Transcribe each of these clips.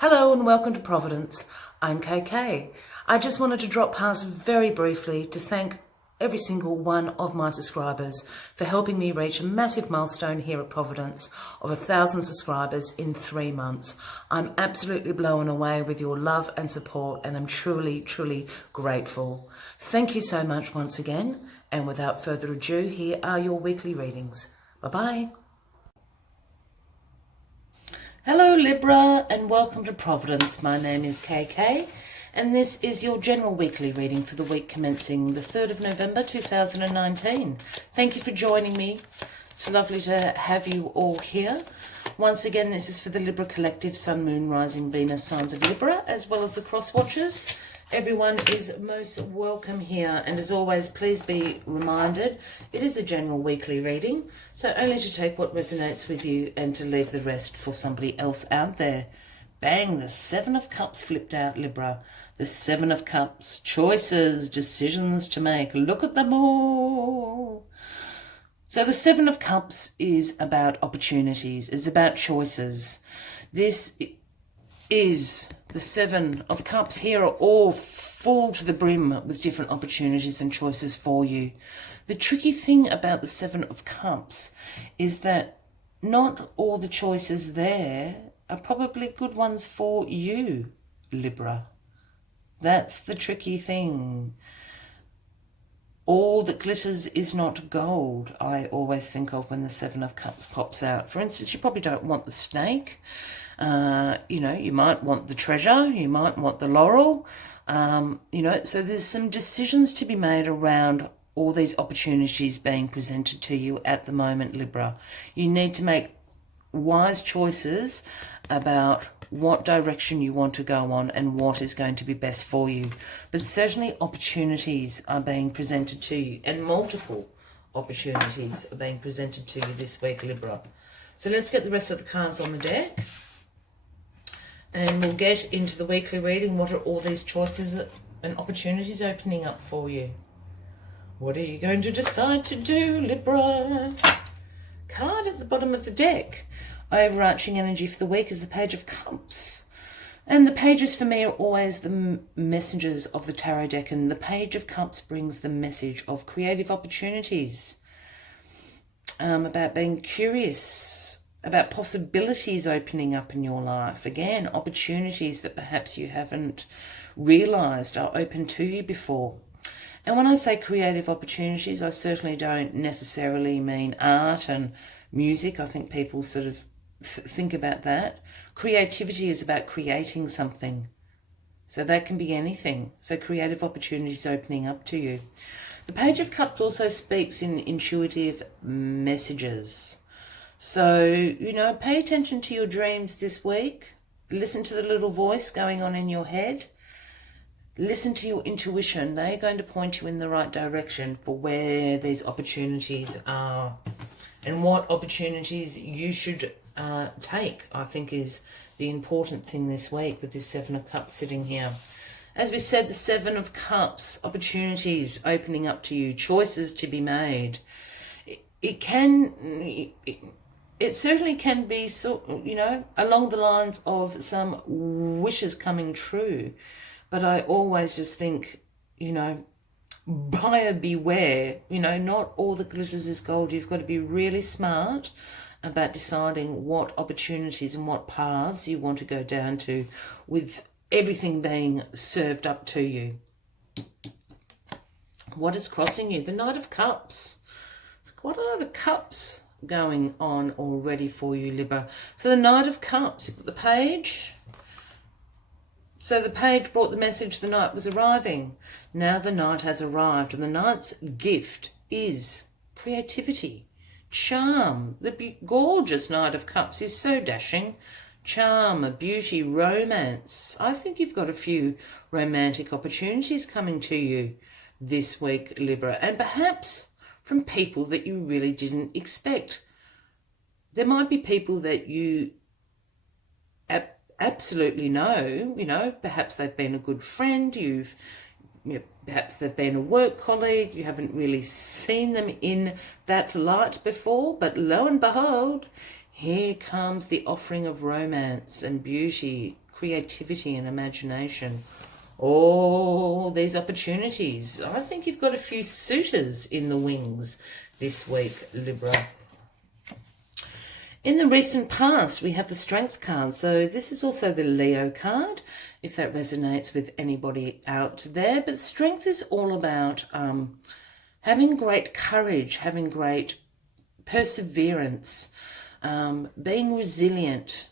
Hello and welcome to Providence. I'm KK. I just wanted to drop past very briefly to thank every single one of my subscribers for helping me reach a massive milestone here at Providence of 1,000 subscribers in 3 months. I'm absolutely blown away with your love and support, and I'm truly, truly grateful. Thank you so much once again, and without further ado, here are your weekly readings. Bye-bye. Hello Libra and welcome to Providence. My name is KK and this is your general weekly reading for the week commencing the 3rd of November 2019. Thank you for joining me. It's lovely to have you all here. Once again, this is for the Libra Collective, Sun, Moon, Rising, Venus, signs of Libra, as well as the cross watchers. Everyone is most welcome here, and as always, please be reminded it is a general weekly reading, so only to take what resonates with you and to leave the rest for somebody else out there. Bang, the 7 of Cups flipped out, Libra. The 7 of Cups, choices, decisions to make. Look at them all. So the 7 of Cups is about opportunities. It's about choices. This is the 7 of Cups. Here are all full to the brim with different opportunities and choices for you. The tricky thing about the 7 of Cups is that not all the choices there are probably good ones for you, Libra. That's the tricky thing. All that glitters is not gold, I always think of when the 7 of Cups pops out. For instance, you probably don't want the snake. You might want the treasure. You might want the laurel. So there's some decisions to be made around all these opportunities being presented to you at the moment, Libra. You need to make wise choices about what direction you want to go on and what is going to be best for you. But certainly opportunities are being presented to you, and multiple opportunities are being presented to you this week, Libra. So let's get the rest of the cards on the deck and we'll get into the weekly reading. What are all these choices and opportunities opening up for you? What are you going to decide to do, Libra? Card at the bottom of the deck. Overarching energy for the week is the Page of Cups. And the pages for me are always the messengers of the tarot deck, and the Page of Cups brings the message of creative opportunities, about being curious, about possibilities opening up in your life. Again, opportunities that perhaps you haven't realised are open to you before. And when I say creative opportunities, I certainly don't necessarily mean art and music. I think people sort of think about that. Creativity is about creating something. So that can be anything. So creative opportunities opening up to you. The Page of Cups also speaks in intuitive messages. So, pay attention to your dreams this week. Listen to the little voice going on in your head. Listen to your intuition. They're going to point you in the right direction for where these opportunities are and what opportunities you should take, I think, is the important thing this week with this 7 of Cups sitting here. As we said, the 7 of Cups, opportunities opening up to you, choices to be made. It certainly can be, along the lines of some wishes coming true. But I always just think, buyer beware. Not all that glitters is gold. You've got to be really smart about deciding what opportunities and what paths you want to go down to, with everything being served up to you. What is crossing you? The Knight of Cups. It's quite a lot of cups going on already for you, Libra. So the Knight of Cups, you've got the Page. So the Page brought the message the Knight was arriving. Now the Knight has arrived, and the Knight's gift is creativity, charm. The gorgeous Knight of Cups is so dashing. Charm, beauty, romance. I think you've got a few romantic opportunities coming to you this week, Libra, and perhaps from people that you really didn't expect. There might be people that you absolutely know, perhaps they've been a good friend, perhaps they've been a work colleague, you haven't really seen them in that light before, but lo and behold, here comes the offering of romance and beauty, creativity and imagination. All these opportunities. I think you've got a few suitors in the wings this week, Libra. In the recent past, we have the Strength card. So this is also the Leo card, if that resonates with anybody out there. But Strength is all about having great courage, having great perseverance, being resilient.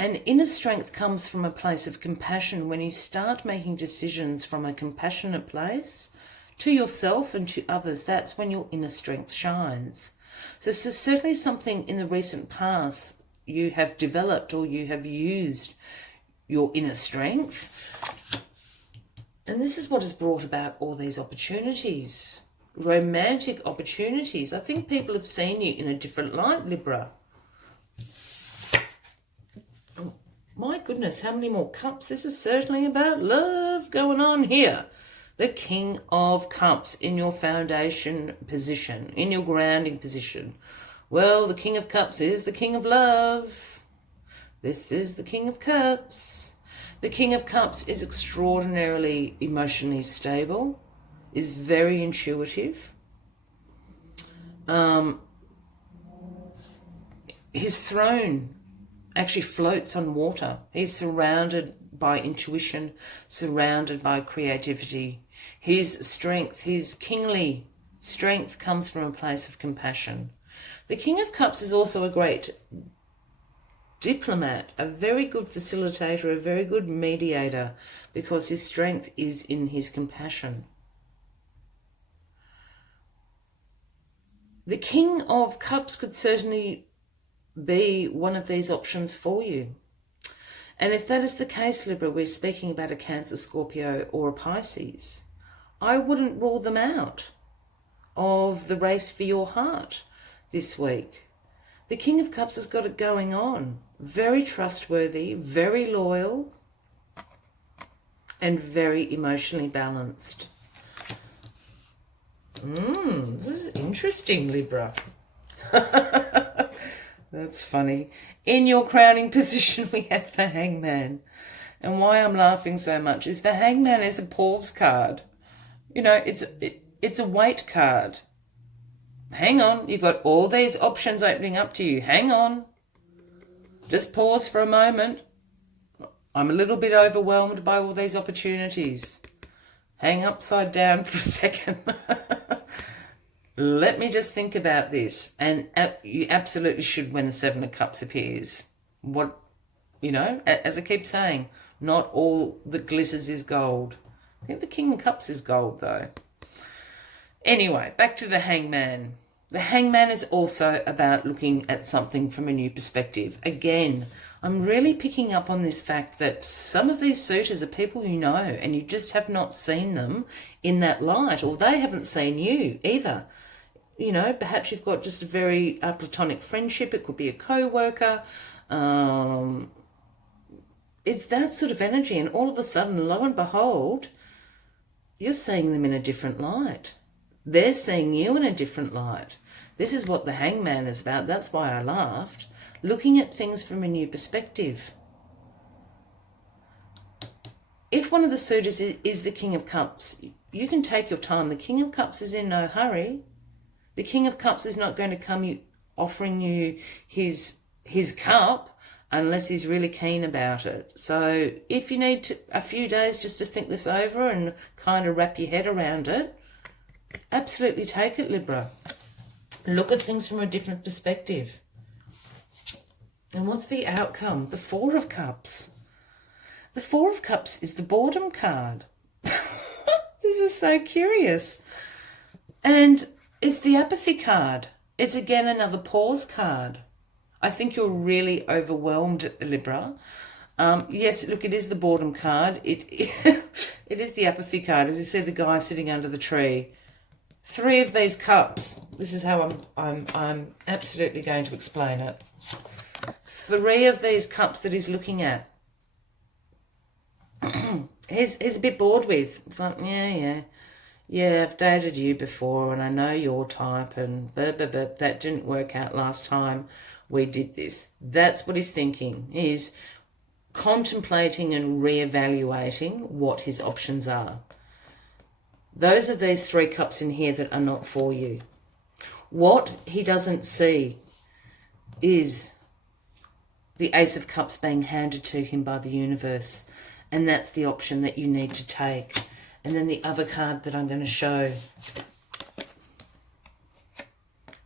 And inner strength comes from a place of compassion. When you start making decisions from a compassionate place to yourself and to others, that's when your inner strength shines. So this is certainly something in the recent past you have developed, or you have used your inner strength. And this is what has brought about all these opportunities, romantic opportunities. I think people have seen you in a different light, Libra. My goodness, how many more cups? This is certainly about love going on here. The King of Cups in your foundation position, in your grounding position. Well, the King of Cups is the King of Love. This is the King of Cups. The King of Cups is extraordinarily emotionally stable, is very intuitive. His throne actually floats on water. He's surrounded by intuition, surrounded by creativity. His strength, his kingly strength, comes from a place of compassion. The King of Cups is also a great diplomat, a very good facilitator, a very good mediator, because his strength is in his compassion. The King of Cups could certainly be one of these options for you. And if that is the case, Libra, we're speaking about a Cancer, Scorpio, or a Pisces, I wouldn't rule them out of the race for your heart this week. The King of Cups has got it going on. Very trustworthy, very loyal, and very emotionally balanced. This is interesting, Libra. That's funny. In your crowning position, we have the Hangman. And why I'm laughing so much is the Hangman is a pause card. You know, it's a wait card. Hang on. You've got all these options opening up to you. Hang on. Just pause for a moment. I'm a little bit overwhelmed by all these opportunities. Hang upside down for a second. Let me just think about this. And you absolutely should when the Seven of Cups appears. As I keep saying, not all that glitters is gold. I think the King of Cups is gold, though. Anyway, back to the Hangman. The Hangman is also about looking at something from a new perspective. Again, I'm really picking up on this fact that some of these suitors are people you know, and you just have not seen them in that light, or they haven't seen you either. You know, perhaps you've got just a very platonic friendship. It could be a co-worker. It's that sort of energy. And all of a sudden, lo and behold, you're seeing them in a different light. They're seeing you in a different light. This is what the Hangman is about. That's why I laughed. Looking at things from a new perspective. If one of the suitors is the King of Cups, you can take your time. The King of Cups is in no hurry. The King of Cups is not going to come offering you his cup unless he's really keen about it. So if you need a few days just to think this over and kind of wrap your head around it, absolutely take it, Libra. Look at things from a different perspective. And what's the outcome? The Four of Cups. The Four of Cups is the boredom card. This is so curious. And it's the apathy card. It's again another pause card. I think you're really overwhelmed, Libra. Yes, look, it is the boredom card. It is the apathy card. As you see the guy sitting under the tree. 3 of these cups. This is how I'm absolutely going to explain it. 3 of these cups that he's looking at. he's a bit bored with. It's like, yeah, I've dated you before and I know your type and blah, blah, blah. That didn't work out last time we did this. That's what he's thinking. He's contemplating and reevaluating what his options are. Those are these 3 cups in here that are not for you. What he doesn't see is the Ace of Cups being handed to him by the universe. And that's the option that you need to take. And then the other card that I'm going to show.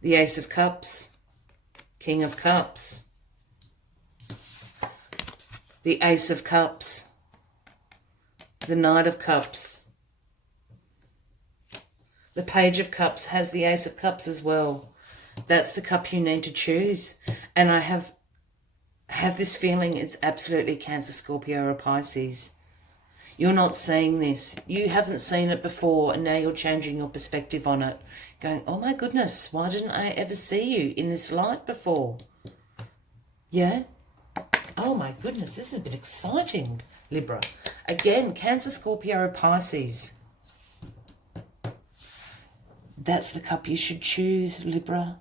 The Ace of Cups. King of Cups. The Ace of Cups. The Knight of Cups. The Page of Cups has the Ace of Cups as well. That's the cup you need to choose. And I have this feeling it's absolutely Cancer, Scorpio or Pisces. You're not seeing this. You haven't seen it before, and now you're changing your perspective on it. Going, oh my goodness, why didn't I ever see you in this light before? Yeah? Oh my goodness, this is a bit exciting, Libra. Again, Cancer, Scorpio or Pisces. That's the cup you should choose, Libra.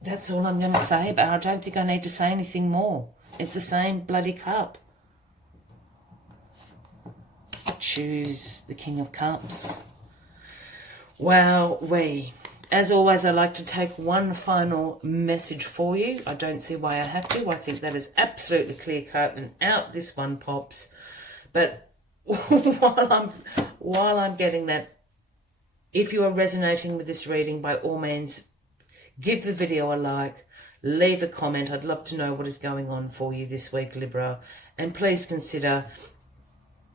That's all I'm going to say, but I don't think I need to say anything more. It's the same bloody cup. Choose the King of Cups. Wow, as always, I like to take one final message for you. I don't see why I have to. I think that is absolutely clear cut, and out this one pops. But while I'm getting that, if you are resonating with this reading, by all means, give the video a like, leave a comment. I'd love to know what is going on for you this week, Libra. And please consider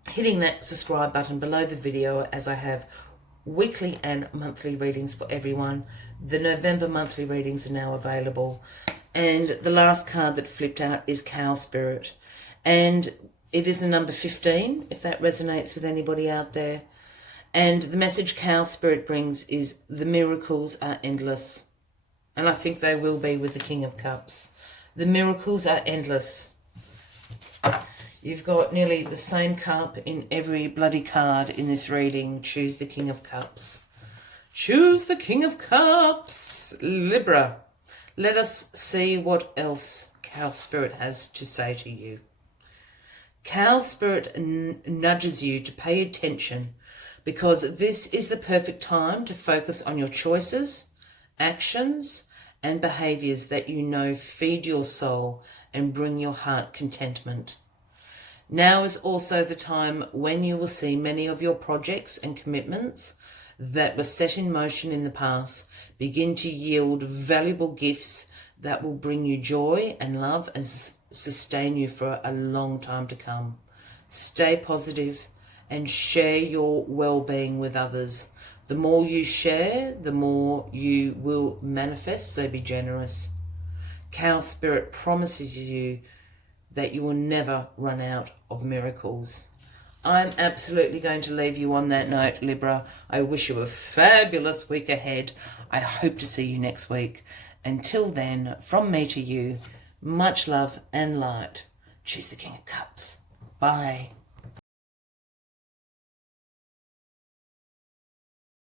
hitting that subscribe button below the video, as I have weekly and monthly readings for everyone. The November monthly readings are now available. And the last card that flipped out is Cow Spirit. And it is the number 15, if that resonates with anybody out there. And the message Cow Spirit brings is the miracles are endless. And I think they will be with the King of Cups. The miracles are endless. You've got nearly the same cup in every bloody card in this reading. Choose the King of Cups. Choose the King of Cups, Libra. Let us see what else Cow Spirit has to say to you. Cow Spirit nudges you to pay attention, because this is the perfect time to focus on your choices, actions, and behaviors that you know feed your soul and bring your heart contentment. Now is also the time when you will see many of your projects and commitments that were set in motion in the past begin to yield valuable gifts that will bring you joy and love and sustain you for a long time to come. Stay positive and share your well-being with others. The more you share, the more you will manifest, so be generous. Cow Spirit promises you that you will never run out of miracles. I'm absolutely going to leave you on that note, Libra. I wish you a fabulous week ahead. I hope to see you next week. Until then, from me to you, much love and light. Choose the King of Cups. Bye.